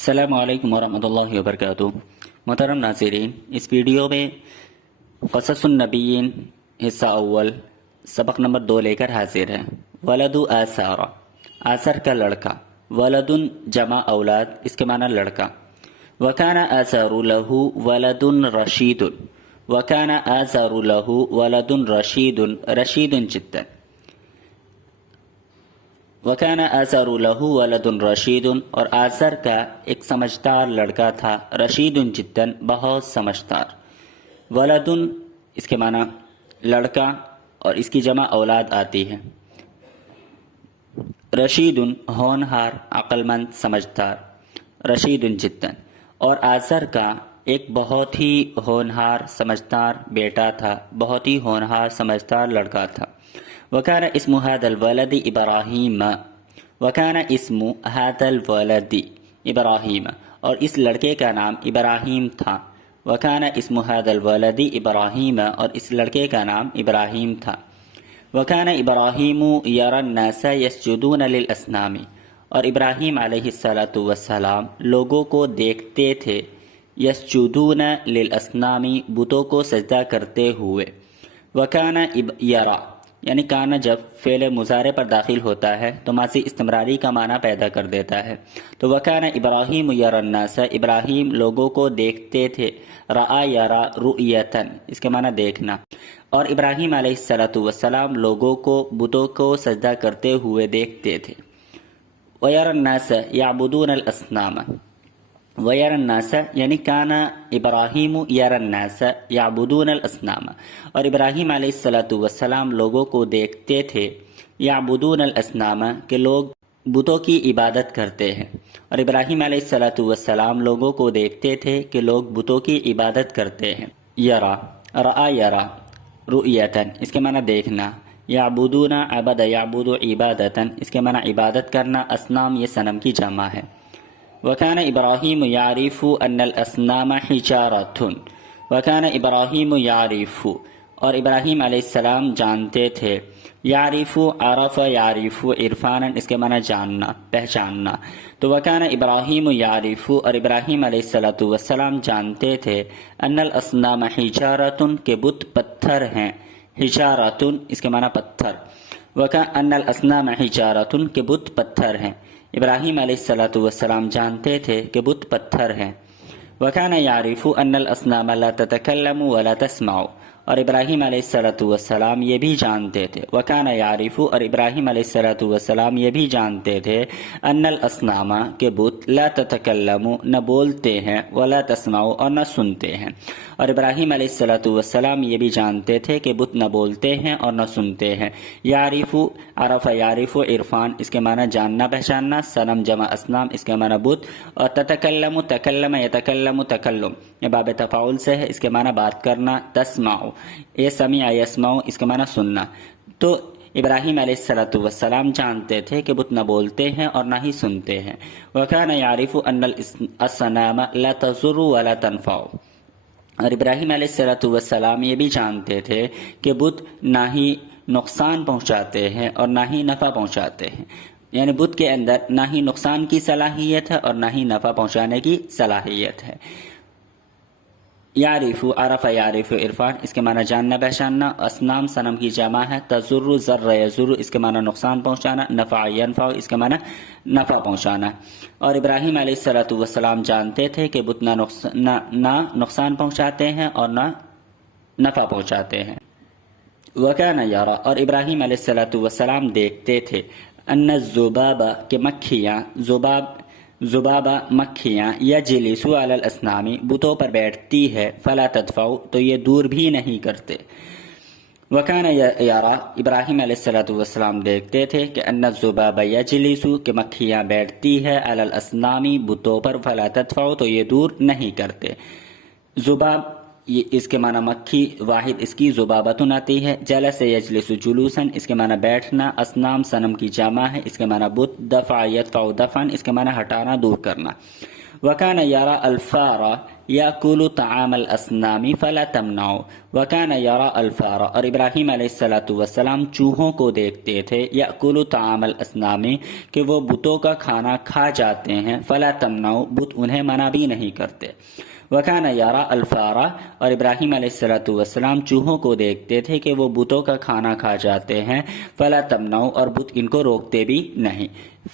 السلام علیکم ورحمۃ اللہ وبرکاتہ۔ محترم ناظرین، اس ویڈیو میں قصص النبیین حصہ اول سبق نمبر 2 لے کر حاضر ہے۔ ولد آثار، آثر کا لڑکا، ولدن جمع اولاد، اس کے معنی لڑکا۔ وکان آثار لہ ولد رشید، وکان آثار لہ ولد رشید، رشید جدا۔ وکان آثار لہ ولد رشید، اور آثر کا ایک سمجھدار لڑکا تھا، رشید جدا، بہت سمجھدار۔ ولدن اس کے معنی لڑکا اور اس کی جمع اولاد آتی ہے۔ رشید ہونہار، عقل مند، سمجھدار، رشید جدا۔ اور آثر کا ایک بہت ہی ہونہار سمجھدار بیٹا تھا، بہت ہی ہونہار سمجھدار لڑکا تھا۔ وکان اسم هذا الولد ابراہیم، وکان اسم هذا الولد ابراہیم، اور اس لڑکے کا نام ابراہیم تھا۔ وکان اسم هذا الولد ابراہیم، اور اس لڑکے کا نام ابراہیم تھا۔ وکان ابراہیم یری الناس یسجدون للاصنام، اور ابراہیم علیہ السلام لوگوں کو دیکھتے تھے، یسجدون للاصنام، بتوں کو سجدہ کرتے ہوئے۔ وکان یرا، یعنی کانا جب فعل مضارع پر داخل ہوتا ہے تو ماضی استمراری کا معنی پیدا کر دیتا ہے۔ تو وکان ابراہیم یری الناس، ابراہیم لوگوں کو دیکھتے تھے، رآ یرا رؤیتن، اس کے معنی دیکھنا۔ اور ابراہیم علیہ السلام لوگوں کو بتوں کو سجدہ کرتے ہوئے دیکھتے تھے۔ ویری الناس یعبدون الاصنام، ویری الناس یعنی کانا ابراہیم یری الناس یعبدون الاصنام، اور ابراہیم علیہ السلام لوگوں کو دیکھتے تھے، یعبدون الاصنام، کہ لوگ بتوں کی عبادت کرتے ہیں۔ اور ابراہیم علیہ السلام لوگوں کو دیکھتے تھے کہ لوگ بتوں کی عبادت کرتے ہیں۔ یرا، رآ یرا رؤیتن، اس کے معنی دیکھنا۔ یعبدون عبد یعبد عبادتن، اس کے معنی عبادت کرنا۔ اصنام یہ صنم کی جمع ہے۔ وکان ابراہیم یعرف ان الاصنام حجارۃ، وکان ابراہیم یعرف، اور ابراہیم علیہ السلام جانتے تھے، یعرف، عرف یعرف عرفانا، اس کے معنی جاننا، پہچاننا۔ تو وکان ابراہیم یعرف، اور ابراہیم علیہ السلام جانتے تھے، ان الاصنام حجارۃ، کہ بت پتھر ہیں، حجارۃ اس کے معنی پتھر۔ وکان ان الاصنام حجارۃ، کہ بت پتھر ہیں، ابراہیم علیہ السلام جانتے تھے کہ بت پتھر ہیں۔ وکان یعرف ان الاصنام لا تتکلم ولا تسمع، اور ابراہیم علیہ السلام یہ بھی جانتے تھے، وکان یعرف، اور ابراہیم علیہ السلام یہ بھی جانتے تھے، ان الاصنام، کہ بت، لا تتکلم، نہ بولتے ہیں، ولا تسمع، اور نہ سنتے ہیں۔ اور ابراہیم علیہ السلام یہ بھی جانتے تھے کہ بت نہ بولتے ہیں اور نہ سنتے ہیں۔ یعرف، عرف یعرف عرفان، اس کے معنی جاننا، پہچاننا۔ صنم جمع اصنام، اس کے معنی بت۔ اور تتکلم، تکلم یتکلم تکلم، یہ باب تفاعل سے ہے، اس کے معنی بات کرنا۔ تسمع، یہ سمع یسمع، اس کے معنی سننا۔ تو ابراہیم علیہ السلام جانتے تھے کہ بت نہ بولتے ہیں اور نہ ہی سنتے ہیں۔ وکان یعرف ان الاصنام لا تضر ولا تنفع، اور ابراہیم علیہ السلام یہ بھی جانتے تھے کہ بت نہ ہی نقصان پہنچاتے ہیں اور نہ ہی نفع پہنچاتے ہیں، یعنی بت کے اندر نہ ہی نقصان کی صلاحیت ہے اور نہ ہی نفع پہنچانے کی صلاحیت ہے۔ یعرف، عرف یعرف عرفان، اس کے معنی جاننا، پہچاننا۔ اصنام صنم کی جمع ہے۔ تضر، ضر یضر، اس کے معنی نقصان پہنچانا۔ نفع ینفع، اس کے معنی نفع پہنچانا۔ اور ابراہیم علیہ السلام جانتے تھے کہ بت نہ نقصان پہنچاتے ہیں اور نہ نفع پہنچاتے ہیں۔ وکان یرا، اور ابراہیم علیہ السلام دیکھتے تھے، ان الذباب، کہ مکھیاں، ذبابہ مکھیاں، یجلس علی الاصنام، بتوں پر بیٹھتی ہے، فلا تدفع، تو یہ دور بھی نہیں کرتے۔ وکان یرا، ابراہیم علیہ السلام دیکھتے تھے کہ ان الذباب یجلس، کہ مکھیاں بیٹھتی ہے، علی الاصنام، بتوں پر، فلا تدفع، تو یہ دور نہیں کرتے۔ ذباب، اس کے معنی مکھی، واحد اس کی ذبابتن آتی ہے۔ جلس یجلس جلوسن، اس کے معنی بیٹھنا۔ اصنام صنم کی جمع ہے، اس کے معنی بت۔ دفع یدفع دفعن، اس کے معنی ہٹانا، دور کرنا۔ وكان يرى الفار يأكل طعام الأصنام فلا تمنعوا وكان يرى الفار، اور ابراہیم علیہ السلام چوہوں کو دیکھتے تھے، یأکل طعام الأصنام کہ وہ بتوں کا کھانا کھا جاتے ہیں، فلا تمنعوا بت انہیں منع بھی نہیں کرتے، وکان یارا الفارا، اور ابراہیم علیہ السلام چوہوں کو دیکھتے تھے کہ وہ بتوں کا کھانا کھا جاتے ہیں، فلا تمنعوا اور بت ان کو روکتے بھی نہیں۔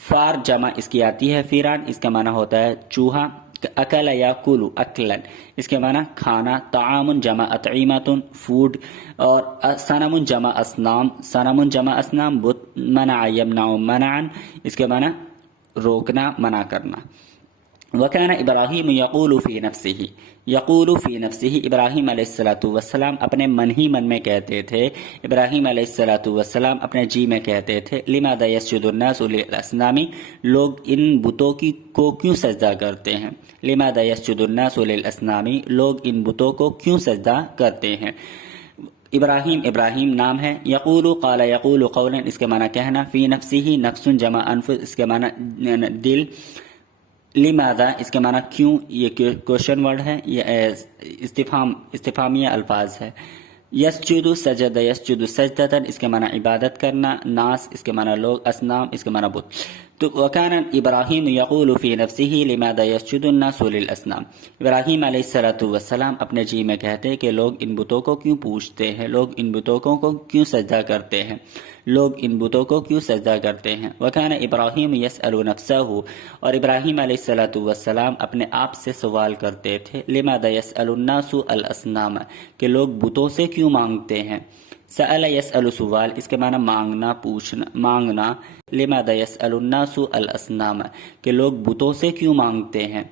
فار جمع اس کی آتی ہے فیران، اس کا معنی ہوتا ہے چوہا۔ اکل یاکلو اکلن اس کے معنی کھانا، طعام جمع اطعیمۃ فوڈ، اور صنم جمع اصنام، صنم جمع اصنام بت، منع یمنع منعا اس کے معنی روکنا، منع کرنا۔ وَكَانَ ابراہیم یقول فی نفسہ، یقول فی نفسہ ابراہیم علیہ السلام اپنے من ہی من میں کہتے تھے، ابراہیم علیہ السلام اپنے جی میں کہتے تھے، لماذا یسجد الناس للأصنام لوگ ان بتوں کو کیوں سجدہ کرتے ہیں، لماذا یسجد الناس للأصنام لوگ ان بتوں کو کیوں سجدہ کرتے ہیں۔ ابراہیم نام ہے، یقول قال یقول قولا اس کے معنی کہنا، فی نفسہ نفس جمع انفس اس کے معنی دل، لماذا اس کے معنی کیوں، یہ کوشچن ورڈ ہے، یہ استفہامیہ الفاظ ہے۔ یسجد سجد یسجد سجدتاً اس کے معنی عبادت کرنا، ناس اس کے معنی لوگ، اصنام اس کے معنی بت۔ تو وکان ابراہیم یقول فی نفسہ لماذا یسجد الناس للاصنام، ابراہیم علیہ السلام اپنے جی میں کہتے کہ لوگ ان بتوں کو کیوں پوجتے ہیں، لوگ ان بتوں کو کیوں سجدہ کرتے ہیں، لوگ ان بتوں کو کیوں سجدہ کرتے ہیں۔ وکان ابراہیم یسأل نفسہ، اور ابراہیم علیہ السلام اپنے آپ سے سوال کرتے تھے، لماذا یسأل الناس الاصنام کہ لوگ بتوں سے کیوں مانگتے ہیں۔ سأل یسأل سوال اس کے معنی مانگنا، پوچھنا، مانگنا، لماذا یسأل الناس الاصنام کہ لوگ بتوں سے کیوں مانگتے ہیں۔